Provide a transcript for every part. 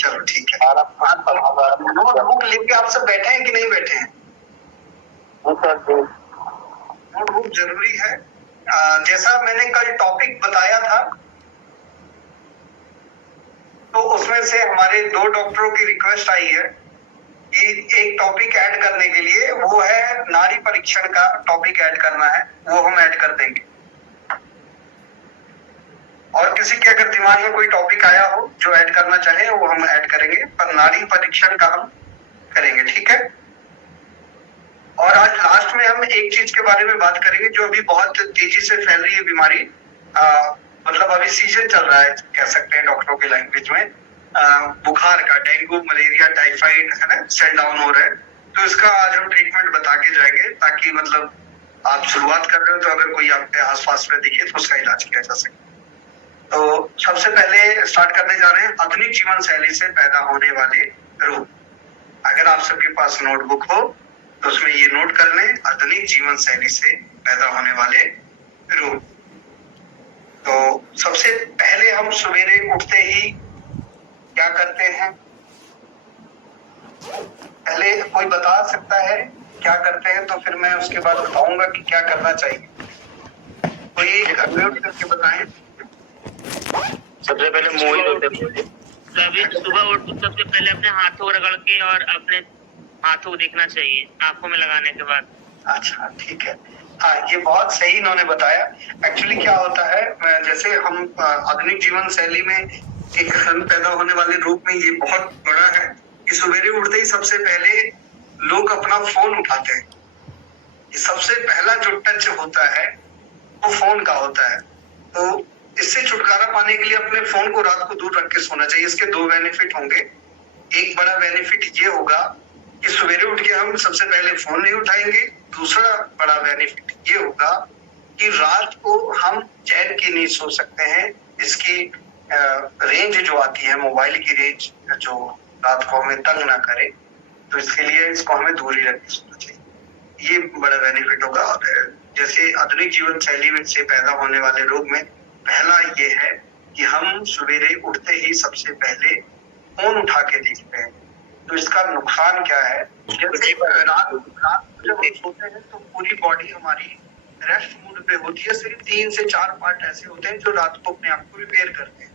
चलो ठीक है। नोटबुक लेके आप सब बैठे हैं कि नहीं बैठे हैं? नोटबुक जरूरी है। जैसा मैंने कल टॉपिक बताया था, तो उसमें से हमारे 2 डॉक्टरों की रिक्वेस्ट आई है कि एक टॉपिक ऐड करने के लिए, वो है नाड़ी परीक्षण का टॉपिक ऐड करना है, वो हम ऐड कर देंगे। और किसी के अगर दिमाग में कोई टॉपिक आया हो जो ऐड करना चाहे, वो हम ऐड करेंगे, पर नाड़ी परीक्षण का हम करेंगे, ठीक है। और आज लास्ट में हम एक चीज के बारे में बात करेंगे जो अभी बहुत तेजी से फैल रही है बीमारी, मतलब अभी सीजन चल रहा है कह सकते हैं डॉक्टरों की लैंग्वेज में, बुखार का, डेंगू, मलेरिया, टाइफाइड, है ना, सेल डाउन हो रहा है। तो इसका आज हम ट्रीटमेंट बता के जाएंगे, ताकि मतलब आप शुरुआत कर रहे हो तो अगर कोई आपके आसपास में दिखे तो उसका इलाज किया जा सके। तो सबसे पहले स्टार्ट करने जा रहे हैं आधुनिक जीवन शैली से पैदा होने वाले रोग। अगर आप सबके पास नोटबुक हो तो उसमें ये नोट कर लें, आधुनिक जीवन शैली से पैदा होने वाले रोग। तो सबसे पहले हम सवेरे उठते ही क्या करते हैं? पहले कोई बता सकता है क्या करते हैं, तो फिर मैं उसके बाद बताऊंगा कि क्या करना चाहिए। कोई एक अनम्यूट करके बताएं। सबसे पहले मुंह ही धोते हैं। सुबह उठ सबसे पहले अपने हाथों रगड़ के और अपने हाथों को देखना चाहिए आंखों में लगाने के बाद। अच्छा, ठीक है। हाँ, ये बहुत सही इन्होंने बताया। एक्चुअली क्या होता है, जैसे हम आधुनिक जीवन शैली में एक पैदा होने वाले रोग में ये बहुत बड़ा है कि सवेरे उठते ही सबसे पहले लोग अपना फोन उठाते हैं। सबसे पहला जो टच होता है वो फोन का होता है। तो इससे छुटकारा पाने के लिए अपने फोन को रात को दूर रख के सोना चाहिए। इसके 2 बेनिफिट होंगे। एक बड़ा बेनिफिट ये होगा कि सवेरे उठ के हम सबसे पहले फोन नहीं उठाएंगे। दूसरा बड़ा बेनिफिट ये होगा कि रात को हम चैन की नींद सो सकते हैं। इसकी रेंज जो आती है, मोबाइल की रेंज, जो रात को हमें तंग ना करे, तो इसके लिए इसको हमें दूर ही रख के सोना चाहिए। ये बड़ा बेनिफिट होगा। जैसे आधुनिक जीवन शैली में से पैदा होने वाले रोग में पहला ये है कि हम सवेरे उठते ही सबसे पहले फोन उठा के देखते हैं। तो इसका नुकसान क्या है? जैसे रात जब हम सोते हैं तो पूरी बॉडी हमारी रेस्ट मोड पे होती है। सिर्फ 3 से 4 पार्ट ऐसे होते हैं जो रात को अपने आप को रिपेयर करते हैं,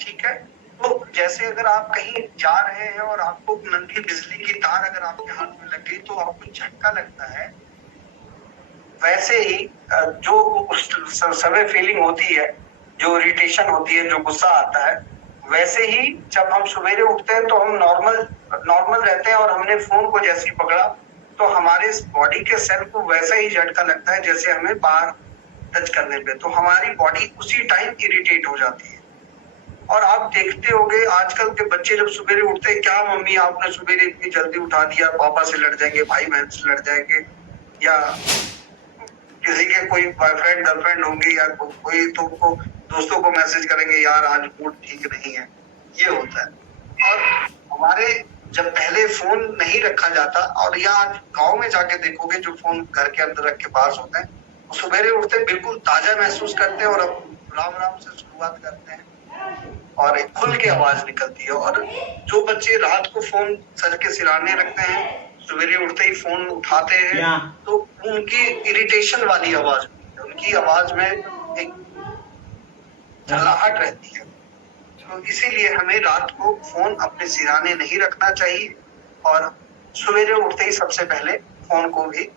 ठीक है। तो जैसे अगर आप कहीं जा रहे हैं और आपको नंगी बिजली की तार अगर आपके हाथ में लग गई तो आपको झटका लगता है, वैसे ही जो उस समय फीलिंग होती है, जो इरिटेशन होती है, जो गुस्सा आता है, वैसे ही जब हम सवेरे उठते हैं तो हम नॉर्मल रहते हैं और हमने फोन को जैसे ही पकड़ा तो हमारे बॉडी के सेल को वैसा ही झटका लगता है जैसे हमें बाहर टच करने पे। तो हमारी बॉडी उसी टाइम इरिटेट हो जाती है। और आप देखते होंगे आजकल के बच्चे जब सवेरे उठते हैं, क्या मम्मी आपने सवेरे इतनी जल्दी उठा दिया, पापा से लड़ जाएंगे, भाई बहन से लड़ जाएंगे, या किसी के कोई बॉयफ्रेंड गर्लफ्रेंड होंगे, या कोई तो को दोस्तों को मैसेज करेंगे, यार आज मूड ठीक नहीं है। ये होता है। और हमारे जब पहले फोन नहीं रखा जाता, और या आज गाँव में जाके देखोगे जो फोन घर के अंदर रख के बाहर सोते हैं, सवेरे उठते बिल्कुल ताजा महसूस करते हैं और राम राम से शुरुआत करते हैं और एक खुल के आवाज निकलती है। और जो बच्चे रात को फोन सर के सिराने रखते हैं, सवेरे उठते ही फोन उठाते हैं, तो उनकी इरिटेशन वाली आवाज होती है, उनकी आवाज में एक झल्लाहट रहती है। तो इसीलिए हमें रात को फोन अपने सिराने नहीं रखना चाहिए और सवेरे उठते ही सबसे पहले फोन को भी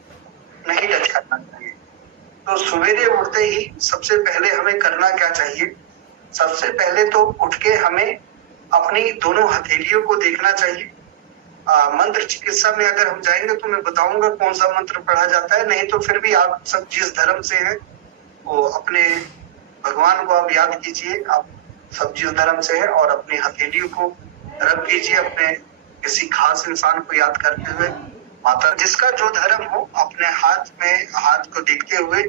नहीं टच करना चाहिए। तो सवेरे उठते ही सबसे पहले हमें करना क्या चाहिए? सबसे पहले तो उठ के हमें अपनी दोनों हथेलियों को देखना चाहिए। मंत्र चिकित्सा में अगर हम जाएंगे तो मैं बताऊंगा कौन सा मंत्र पढ़ा जाता है। नहीं तो फिर भी आप सब जिस धर्म से हैं वो अपने भगवान को आप याद कीजिए। आप सब जिस धर्म से है और अपनी हथेलियों को रब कीजिए, अपने किसी खास इंसान को याद करते हुए। माता जिसका जो धर्म हो, अपने हाथ में हाथ को देखते हुए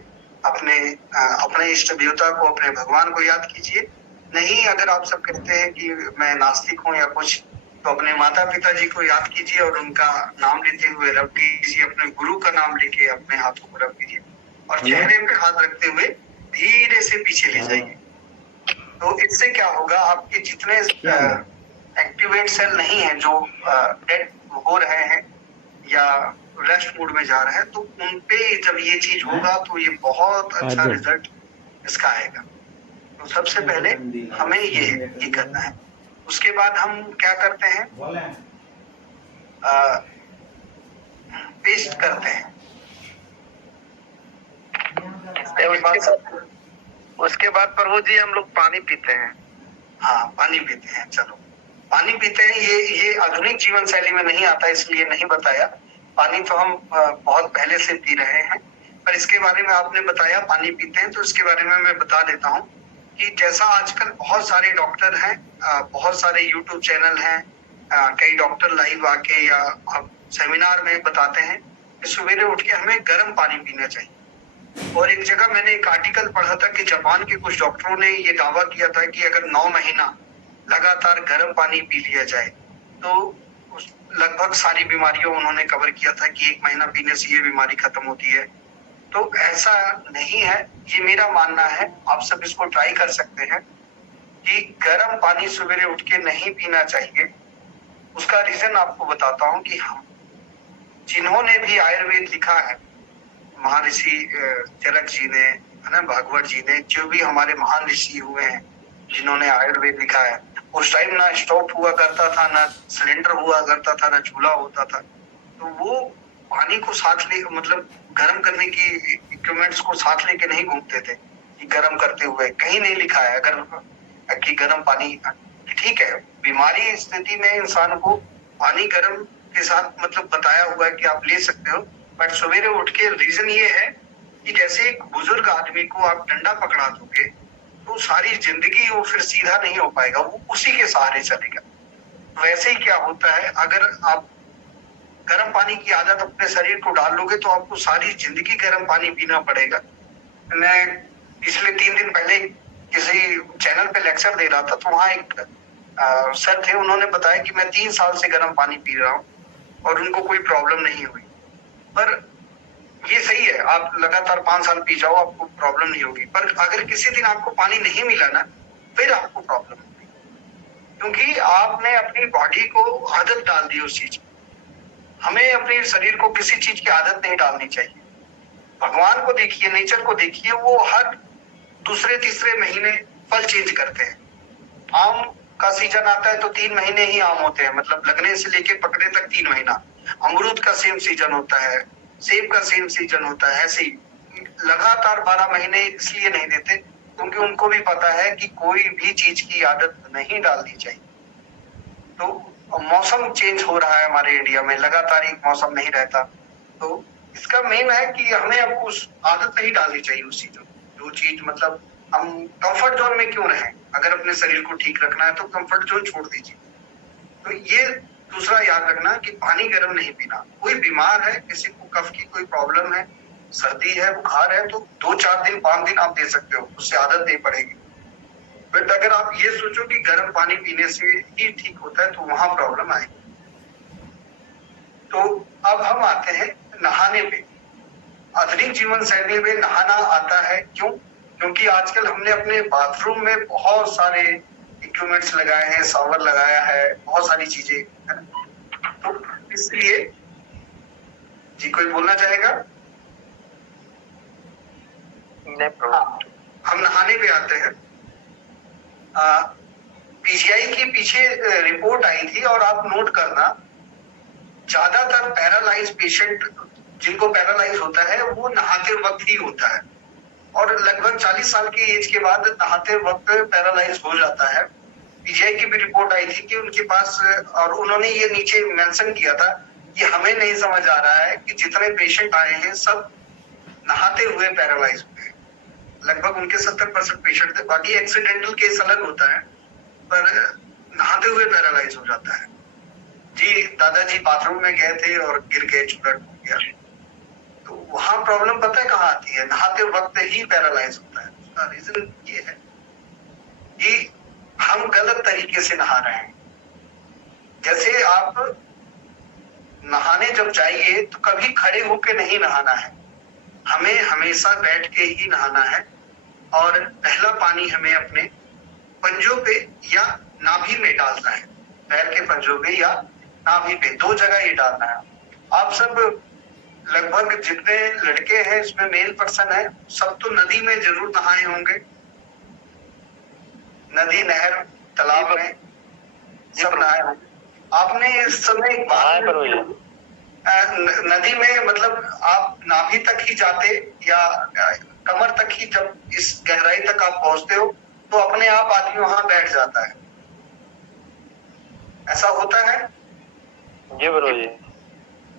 अपने इष्ट देवता को, अपने भगवान को याद कीजिए। नहीं, अगर आप सब कहते हैं कि मैं नास्तिक हूँ या कुछ, तो अपने माता पिताजी को याद कीजिए और उनका नाम लेते हुए रब कीजिए। अपने गुरु का नाम लेके अपने हाथों को रब कीजिए और चेहरे पे हाथ रखते हुए धीरे से पीछे ले जाइए। तो इससे क्या होगा, आपके जितने एक्टिवेट सेल नहीं है जो डेड हो रहे हैं या रेस्ट मोड में जा रहे हैं, तो उनपे जब ये चीज होगा तो ये बहुत अच्छा रिजल्ट इसका आएगा। तो सबसे पहले हमें ये करना है। उसके बाद हम क्या करते हैं, पेस्ट करते हैं। उसके बाद प्रभु जी हम लोग पानी पीते हैं। हाँ, पानी पीते हैं। चलो, पानी पीते हैं, ये आधुनिक जीवन शैली में नहीं आता, इसलिए नहीं बताया। पानी तो हम बहुत पहले से पी रहे हैं, पर इसके बारे में आपने बताया पानी पीते हैं, तो इसके बारे में मैं बता देता हूँ कि जैसा आजकल बहुत सारे डॉक्टर हैं, बहुत सारे यूट्यूब चैनल हैं, कई डॉक्टर लाइव आके या सेमिनार में बताते हैं कि सवेरे उठ के हमें गर्म पानी पीना चाहिए। और एक जगह मैंने एक आर्टिकल पढ़ा था कि जापान के कुछ डॉक्टरों ने ये दावा किया था कि अगर 9 महीना लगातार गर्म पानी पी लिया जाए तो लगभग सारी बीमारियों उन्होंने कवर किया था कि 1 महीना पीने से ये बीमारी खत्म होती है। तो ऐसा नहीं है, ये मेरा मानना है। आप सब इसको ट्राई कर सकते हैं कि गर्म पानी सवेरे उठ के नहीं पीना चाहिए। उसका रीजन आपको बताता हूँ कि हम जिन्होंने भी आयुर्वेद लिखा है, महर्षि चरक जी ने, है ना, भागवत जी ने, जो भी हमारे महान ऋषि हुए हैं जिन्होंने आयुर्वेद लिखा है, उस टाइम ना स्टोव हुआ करता था, ना सिलेंडर हुआ करता था, ना चूल्हा होता था। तो वो पानी को साथ ले, मतलब गर्म करने की इक्विपमेंट्स को साथ लेके नहीं घूमते थे कि गर्म करते हुए। कहीं नहीं लिखा है अगर कि गर्म पानी, ठीक है, बीमारी स्थिति में इंसान को पानी गर्म के साथ मतलब बताया हुआ है कि आप ले सकते हो, बट सवेरे उठ के रीजन ये है कि जैसे एक बुजुर्ग आदमी को आप डंडा पकड़ा दोगे तो सारी जिंदगी वो फिर सीधा नहीं हो पाएगा, वो उसी के सहारे चलेगा। वैसे ही क्या होता है, अगर आप गर्म पानी की आदत अपने शरीर को डाल लोगे तो आपको सारी जिंदगी गर्म पानी पीना पड़ेगा। मैं पिछले 3 दिन पहले किसी चैनल पे लेक्चर दे रहा था, तो वहाँ एक सर थे, उन्होंने बताया कि मैं 3 साल से गर्म पानी पी रहा हूँ और उनको कोई प्रॉब्लम नहीं हुई। पर ये सही है, आप लगातार 5 साल पी जाओ, आपको प्रॉब्लम नहीं होगी। पर अगर किसी दिन आपको पानी नहीं मिला ना, फिर आपको प्रॉब्लम होगी, क्योंकि आपने अपनी बॉडी को आदत डाल दी उस चीज की। हमें अपने शरीर को किसी चीज की आदत नहीं डालनी चाहिए। भगवान को देखिए, नेचर को देखिए, वो हर दूसरे तीसरे महीने फल चेंज करते हैं। आम का सीजन आता है तो 3 महीने ही आम होते हैं, मतलब लगने से लेके पकने तक 3 महीना। अमरूद का सेम सीजन होता है, सेब का सेम सीजन होता है। ऐसे ही लगातार 12 महीने इसलिए नहीं देते क्योंकि उनको भी पता है कि कोई भी चीज की आदत नहीं डालनी चाहिए। तो मौसम चेंज हो रहा है हमारे इंडिया में, लगातार एक मौसम नहीं रहता। तो इसका मेन है कि हमें अब उस आदत नहीं डालनी चाहिए उस चीज, जो चीज मतलब हम कंफर्ट जोन में क्यों रहें। अगर अपने शरीर को ठीक रखना है तो कंफर्ट जोन छोड़ दीजिए। तो ये दूसरा याद रखना कि पानी गर्म नहीं पीना। कोई बीमार है, किसी को कफ की कोई प्रॉब्लम है, सर्दी है, बुखार है, तो 2-4 दिन 5 दिन आप दे सकते हो, उससे आदत नहीं पड़ेगी। बट अगर आप ये सोचो कि गर्म पानी पीने से ही ठीक होता है, तो वहां प्रॉब्लम आएगी। तो अब हम आते हैं नहाने पे। आधुनिक जीवन शैली में नहाना आता है क्यों? क्योंकि आजकल हमने अपने बाथरूम में बहुत सारे इक्विपमेंट्स लगाए हैं, शावर लगाया है, बहुत सारी चीजें है। तो इसलिए जी, कोई बोलना चाहेगा? हम नहाने पे आते हैं। पीजीआई की पीछे रिपोर्ट आई थी, और आप नोट करना, ज्यादातर पैरालाइज पेशेंट जिनको पैरालाइज होता है वो नहाते वक्त ही होता है, और लगभग 40 साल की एज के बाद नहाते वक्त पैरालाइज हो जाता है। पीजीआई की भी रिपोर्ट आई थी कि उनके पास, और उन्होंने ये नीचे मेंशन किया था कि हमें नहीं समझ आ रहा है कि जितने पेशेंट आए हैं सब नहाते हुए पैरालाइज हुए हैं। लगभग उनके 70% पेशेंट थे, बाकी एक्सीडेंटल केस अलग होता है, पर नहाते हुए पैरालाइज हो जाता है। जी, दादाजी बाथरूम में गए थे और गिर गए, चुलट हो गया। तो वहां प्रॉब्लम पता है कहाँ आती है? नहाते वक्त ही पैरालाइज होता है। उसका रीजन ये है कि हम गलत तरीके से नहा रहे हैं। जैसे आप नहाने जब जाइए तो कभी खड़े होके नहीं नहाना है, हमें हमेशा बैठ के ही नहाना है। और पहला पानी हमें अपने पंजों पे या नाभि में डालना है। पैर के पंजों पे या नाभि पे, 2 जगह ये डालना है। आप सब लगभग जितने लड़के हैं इसमें मेल पर्सन है, सब तो नदी में जरूर नहाए होंगे, नदी नहर तालाब में सब नहाए होंगे। आपने इस समय एक बात नदी में मतलब आप नाभि तक ही जाते या कमर तक ही, जब इस गहराई तक आप पहुंचते हो तो अपने आप आदमी वहां बैठ जाता है, ऐसा होता है? जी गुरु जी।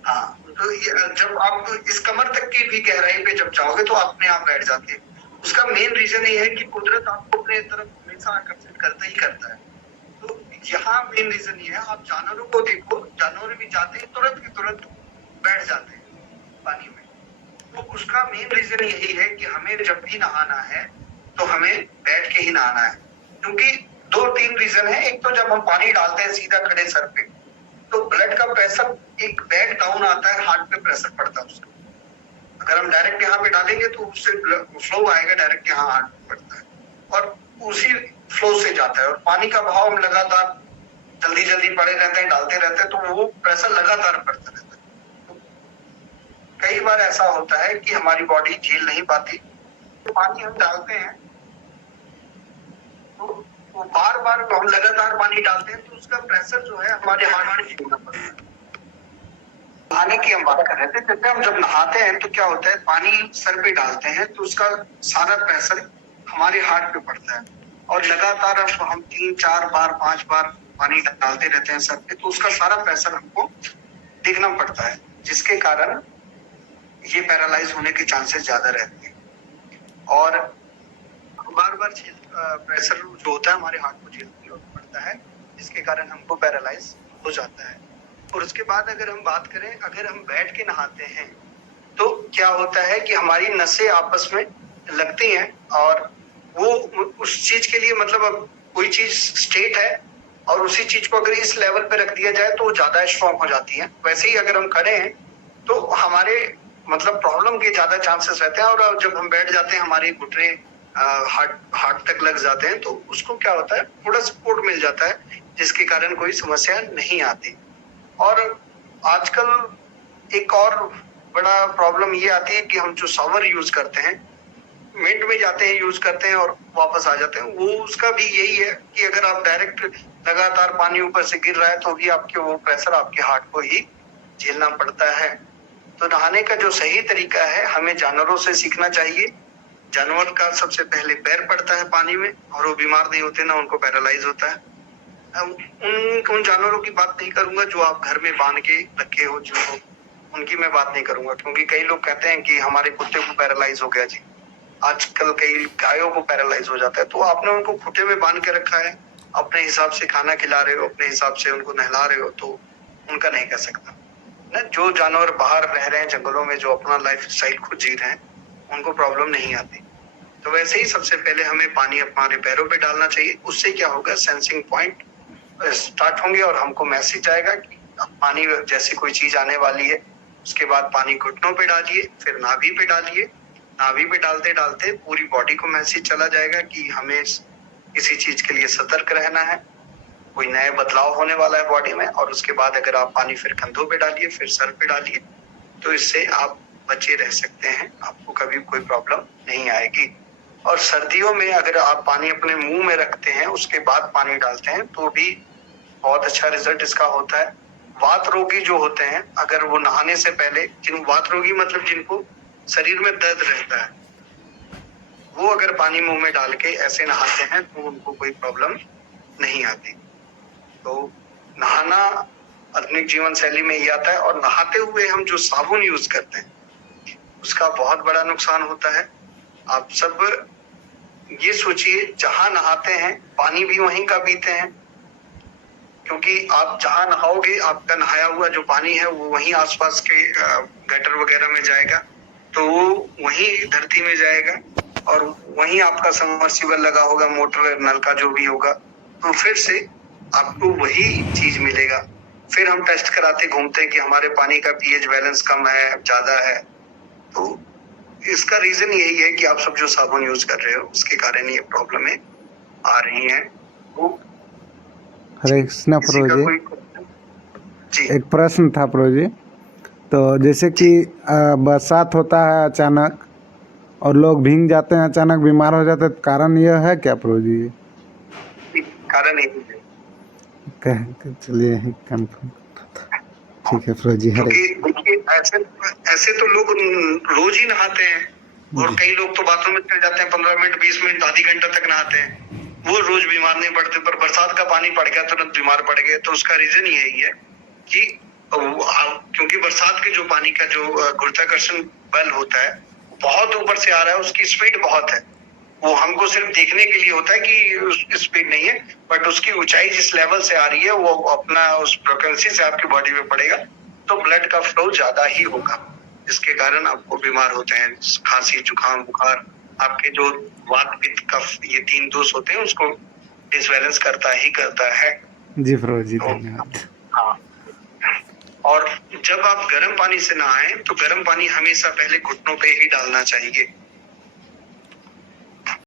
हाँ, तो जब आप इस कमर तक की भी गहराई पे जब जाओगे तो अपने आप बैठ जाते हैं। उसका मेन रीजन ये है कि कुदरत आपको अपने तरफ हमेशा आकर्षित करता ही करता है। तो यहाँ मेन रीजन ये है, आप जानवरों को देखो, जानवर भी जाते हैं तुरंत के तुरंत बैठ जाते हैं पानी में। तो उसका मेन रीजन यही है कि हमें जब भी नहाना है तो हमें बैठ के ही नहाना है, क्योंकि 2-3 रीजन है। एक तो जब हम पानी डालते हैं सीधा खड़े सर पे, तो ब्लड का प्रेशर एक बैक डाउन आता है, हार्ट पे प्रेशर पड़ता है उसका। अगर हम डायरेक्ट यहाँ पे डालेंगे तो उससे फ्लो आएगा डायरेक्ट, यहाँ हार्ट पे पड़ता है और उसी फ्लो से जाता है। और पानी का बहाव हम लगातार जल्दी जल्दी पड़े रहते हैं, डालते रहते हैं, तो वो प्रेशर लगातार बढ़ता रहता है। तो कई बार ऐसा होता है कि हमारी बॉडी झेल नहीं पाती, तो पानी हम डालते हैं तो वो बार बार हम लगातार पानी डालते हैं तो उसका प्रेशर जो है हमारे हार्ट में झेलना पड़ता है। नहाने की हम बात कर रहे थे, जैसे हम जब नहाते हैं तो क्या होता है, पानी सर पे डालते हैं तो उसका सारा प्रेशर हमारे हार्ट पे पड़ता है और लगातार अब हम 3-4 बार 5 बार पानी डालते रहते हैं सर पे, तो उसका सारा प्रेशर हमको देखना पड़ता है, जिसके कारण ये पैरालाइज होने के चांसेस ज्यादा रहते हैं। और बार बार प्रेशर जो होता है हमारे हार्ट को झेलना पड़ता है, जिसके कारण हमको पैरालाइज हो जाता है। और उसके बाद अगर हम बात करें, अगर हम बैठ के नहाते हैं तो क्या होता है कि हमारी नसें आपस में लगती हैं और वो उस चीज के लिए, मतलब अब कोई चीज स्ट्रेट है और उसी चीज को अगर इस लेवल पे रख दिया जाए तो वो ज्यादा स्ट्रॉन्ग हो जाती है। वैसे ही अगर हम खड़े हैं तो हमारे मतलब प्रॉब्लम के ज्यादा चांसेस रहते हैं, और जब हम बैठ जाते हैं हमारे घुटने हार्ट तक लग जाते हैं तो उसको क्या होता है, थोड़ा सपोर्ट मिल जाता है, जिसके कारण कोई समस्या नहीं आती। और आजकल एक और बड़ा प्रॉब्लम ये आती है कि हम जो शावर यूज करते हैं, मिनट में जाते हैं, यूज करते हैं और वापस आ जाते हैं, वो उसका भी यही है कि अगर आप डायरेक्ट लगातार पानी ऊपर से गिर रहा है तो भी आपके वो प्रेशर आपके हार्ट को ही झेलना पड़ता है। तो नहाने का जो सही तरीका है, हमें जानवरों से सीखना चाहिए। जानवर का सबसे पहले पैर पड़ता है पानी में और वो बीमार नहीं होते, ना उनको पैरालाइज होता है। उन जानवरों की बात नहीं करूंगा जो आप घर में बांध के रखे हो, जो उनकी मैं बात नहीं करूंगा, क्योंकि कई लोग कहते हैं कि हमारे कुत्ते को पैरालाइज हो गया जी। आजकल कई गायों को पैरालाइज हो जाता है, तो आपने उनको खूंटे में बांध के रखा है, अपने हिसाब से खाना खिला रहे हो, अपने हिसाब से उनको नहला रहे हो, तो उनका नहीं कर सकता ना। जो जानवर बाहर रह रहे हैं जंगलों में, जो अपना लाइफ स्टाइल खुद जी रहे हैं, उनको प्रॉब्लम नहीं आती। तो वैसे ही सबसे पहले हमें पानी हमारे पैरों पे डालना चाहिए। उससे क्या होगा, सेंसिंग पॉइंट स्टार्ट होंगे और हमको मैसेज आएगा कि पानी जैसी कोई चीज आने वाली है। उसके बाद पानी घुटनों पे डालिए, फिर नाभि पे डालिए। नाभि पे डालते डालते पूरी बॉडी को मैसेज चला जाएगा कि हमें किसी चीज के लिए सतर्क रहना है, कोई नए बदलाव होने वाला है बॉडी में। और उसके बाद अगर आप पानी फिर कंधों पे डालिए, फिर सर पे डालिए, तो इससे आप बचे रह सकते हैं, आपको कभी कोई प्रॉब्लम नहीं आएगी। और सर्दियों में अगर आप पानी अपने मुंह में रखते हैं उसके बाद पानी डालते हैं तो भी बहुत अच्छा रिजल्ट इसका होता है। वात रोगी जो होते हैं, अगर वो नहाने से पहले, वात रोगी मतलब जिनको शरीर में दर्द रहता है, वो अगर पानी मुंह में डाल के ऐसे नहाते हैं तो उनको कोई प्रॉब्लम नहीं आती। तो नहाना आधुनिक जीवन शैली में ही आता है। और नहाते हुए हम जो साबुन यूज करते हैं उसका बहुत बड़ा नुकसान होता है। आप सब ये सोचिए, जहां नहाते हैं पानी भी वहीं का पीते हैं, क्योंकि आप जहां नहाओगे आपका नहाया हुआ जो पानी है वो वहीं आसपास के गटर वगैरह में जाएगा, तो वो वहीं धरती में जाएगा और वहीं आपका सबमर्सिबल लगा होगा, मोटर नल का जो भी होगा, तो फिर से आपको वही चीज मिलेगा। फिर हम टेस्ट कराते घूमते कि हमारे पानी का पीएच बैलेंस कम है, ज्यादा है। तो इसका रीजन यही है कि आप सब जो साबुन यूज कर रहे हो उसके कारण ये प्रॉब्लम है आ रही हैं वो हरे कृष्णा किसी प्रभु का जी, कोई जी एक प्रश्न था प्रभु जी। तो जैसे कि बरसात होता है अचानक और लोग भीग जाते हैं, अचानक बीमार हो जाते हैं, तो कारण यह है क्या प्रभु जी? कारण यही है चलिए कंफर्म। ठीक है प्रभु जी, हरे क्योंकि देखिए ऐसे ऐसे तो लोग रोज ही नहाते हैं और जी। कई लोग तो बाथरूम में चले जाते हैं 15 मिनट 20 मिनट आधी घंटा तक नहाते हैं, वो रोज बीमार नहीं पड़ते। पर बरसात का पानी पड़ गया तुरंत बीमार पड़ गए, तो उसका रीजन यही है कि क्योंकि बरसात के जो पानी का जो गुरुत्वाकर्षण बल होता है बहुत ऊपर से आ रहा है, उसकी स्पीड बहुत है। वो हमको सिर्फ देखने के लिए होता है कि स्पीड नहीं है, बट उसकी ऊंचाई जिस लेवल से आ रही है वो अपना उस फ्रिक्वेंसी से आपकी बॉडी में पड़ेगा, तो ब्लड का फ्लो ज्यादा ही होगा, जिसके कारण आपको बीमार होते हैं। खांसी जुकाम बुखार, आपके जो वात पित्त कफ ये 3 दोष होते हैं उसको डिसबैलेंस करता है। जी प्रभु जी, तो धन्यवाद। हाँ, और जब आप गर्म पानी से नहाएं तो गर्म पानी हमेशा पहले घुटनों पे ही डालना चाहिए।